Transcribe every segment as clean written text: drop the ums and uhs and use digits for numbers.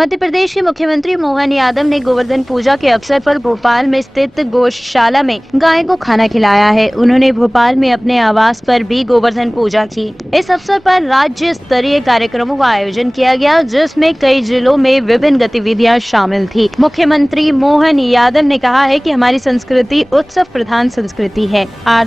मध्य प्रदेश के मुख्यमंत्री मोहन यादव ने गोवर्धन पूजा के अवसर पर भोपाल में स्थित गौशाला में गाय को खाना खिलाया है। उन्होंने भोपाल में अपने आवास पर भी गोवर्धन पूजा की। इस अवसर पर राज्य स्तरीय कार्यक्रमों का आयोजन किया गया, जिसमें कई जिलों में विभिन्न गतिविधियां शामिल थी। मुख्यमंत्री मोहन यादव ने कहा है कि हमारी संस्कृति उत्सव प्रधान संस्कृति है।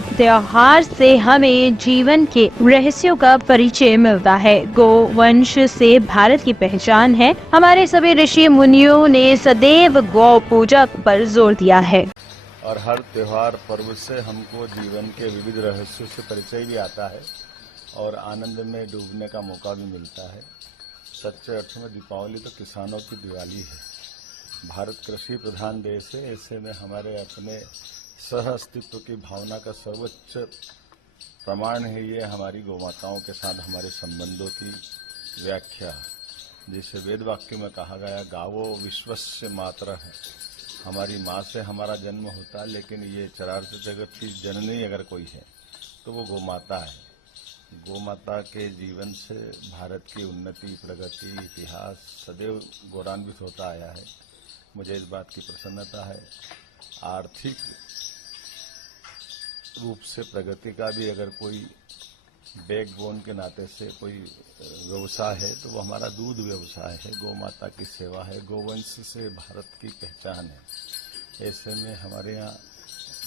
त्योहार से हमें जीवन के रहस्यों का परिचय मिलता है। गोवंश से भारत की पहचान है। हमारे सभी ऋषि मुनियों ने सदैव गौ पूजा पर जोर दिया है। और हर त्योहार पर्व से हमको जीवन के विविध रहस्यों से परिचय भी आता है और आनंद में डूबने का मौका भी मिलता है। सच्चे अर्थ में दीपावली तो किसानों की दिवाली है। भारत कृषि प्रधान देश है, ऐसे में हमारे अपने सह अस्तित्व की भावना का सर्वोच्च प्रमाण है ये हमारी गौमाताओं के साथ हमारे संबंधों की व्याख्या, जिसे वेद वाक्य में कहा गया गावो विश्वस्य मातरः है। हमारी माँ से हमारा जन्म होता है, लेकिन ये चराचर जगत की जननी अगर कोई है तो वो गौमाता है। गौमाता के जीवन से भारत की उन्नति, प्रगति, इतिहास सदैव गौरवान्वित होता आया है। मुझे इस बात की प्रसन्नता है। आर्थिक रूप से प्रगति का भी अगर कोई बैकबोन के नाते से कोई व्यवसाय है तो वो हमारा दूध व्यवसाय है। गौ माता की सेवा है। गोवंश से भारत की पहचान है। ऐसे में हमारे यहाँ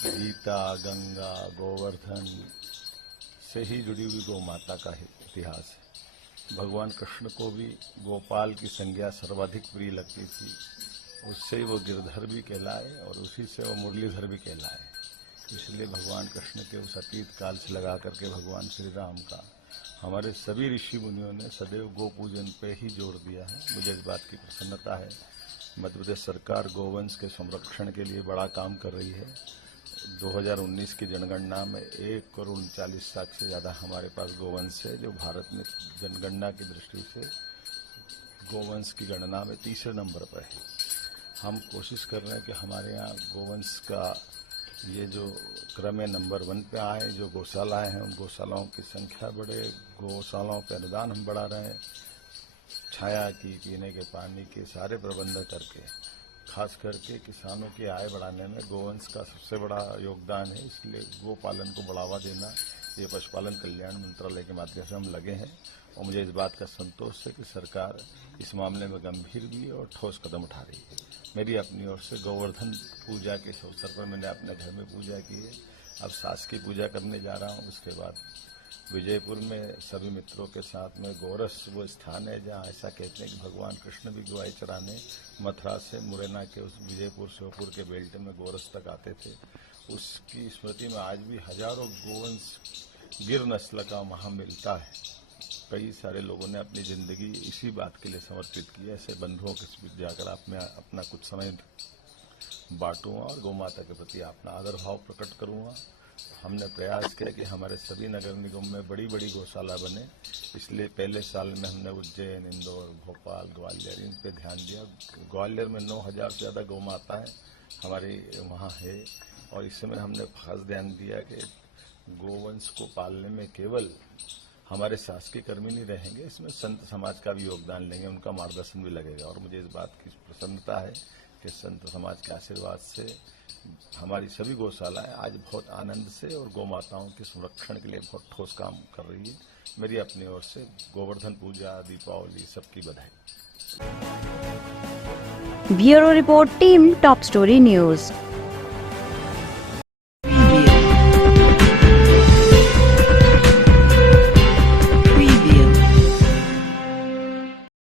गीता, गंगा, गोवर्धन से ही जुड़ी हुई गौ माता का इतिहास है। भगवान कृष्ण को भी गोपाल की संज्ञा सर्वाधिक प्रिय लगती थी। उससे वो गिरधर भी कहलाए और उसी से वो मुरलीधर भी कहलाए। इसलिए भगवान कृष्ण के उस अतीत काल से लगा करके भगवान श्री राम का हमारे सभी ऋषि मुनियों ने सदैव गो पूजन पे ही जोर दिया है। मुझे इस बात की प्रसन्नता है। मध्य प्रदेश सरकार गोवंश के संरक्षण के लिए बड़ा काम कर रही है। 2019 की जनगणना में 1,39,00,000 से ज़्यादा हमारे पास गोवंश है, जो भारत में जनगणना की दृष्टि से गोवंश की गणना में तीसरे नंबर पर है। हम कोशिश कर रहे हैं कि हमारे यहाँ गोवंश का ये जो क्रम है नंबर 1 पे आए। जो गौशालाएं हैं उन गौशालाओं की संख्या बढ़े। गौशालाओं पे अनुदान हम बढ़ा रहे हैं। छाया की, पीने के पानी के सारे प्रबंध करके, खास करके किसानों की आय बढ़ाने में गोवंश का सबसे बड़ा योगदान है। इसलिए गोपालन को बढ़ावा देना ये पशुपालन कल्याण मंत्रालय के माध्यम से हम लगे हैं। और मुझे इस बात का संतोष है कि सरकार इस मामले में गंभीर भी और ठोस कदम उठा रही है। मेरी अपनी ओर से गोवर्धन पूजा के अवसर पर मैंने अपने घर में पूजा की है। अब सास की पूजा करने जा रहा हूँ। उसके बाद विजयपुर में सभी मित्रों के साथ में गोरस वो स्थान है जहाँ ऐसा कहते हैं कि भगवान कृष्ण भी गाय चराने मथुरा से मुरैना के उस विजयपुर श्योपुर के बेल्ट में गोरस तक आते थे। उसकी स्मृति में आज भी हजारों गोवंश गिर नस्ल का वहाँ मिलता है। कई सारे लोगों ने अपनी जिंदगी इसी बात के लिए समर्पित की है। ऐसे बंधुओं के बीच जाकर आप में अपना कुछ समय बांटूंगा और गौ माता के प्रति अपना आदर भाव प्रकट करूंगा। हमने प्रयास किया कि हमारे सभी नगर निगम में बड़ी बड़ी गौशाला बने। इसलिए पहले साल में हमने उज्जैन, इंदौर, भोपाल, ग्वालियर इन पे ध्यान दिया। ग्वालियर में 9,000 से ज़्यादा गौ माता है हमारी वहाँ है। और इसमें हमने खास ध्यान दिया कि गोवंश को पालने में केवल हमारे शासकीय कर्मी नहीं रहेंगे, इसमें संत समाज का भी योगदान लेंगे, उनका मार्गदर्शन भी लगेगा। और मुझे इस बात की प्रसन्नता है कि संत समाज के आशीर्वाद से हमारी सभी गौशालाएं आज बहुत आनंद से और गौ माताओं के संरक्षण के लिए बहुत ठोस काम कर रही है। मेरी अपनी ओर से गोवर्धन पूजा, दीपावली सबकी बधाई। Bureau report, team top story news.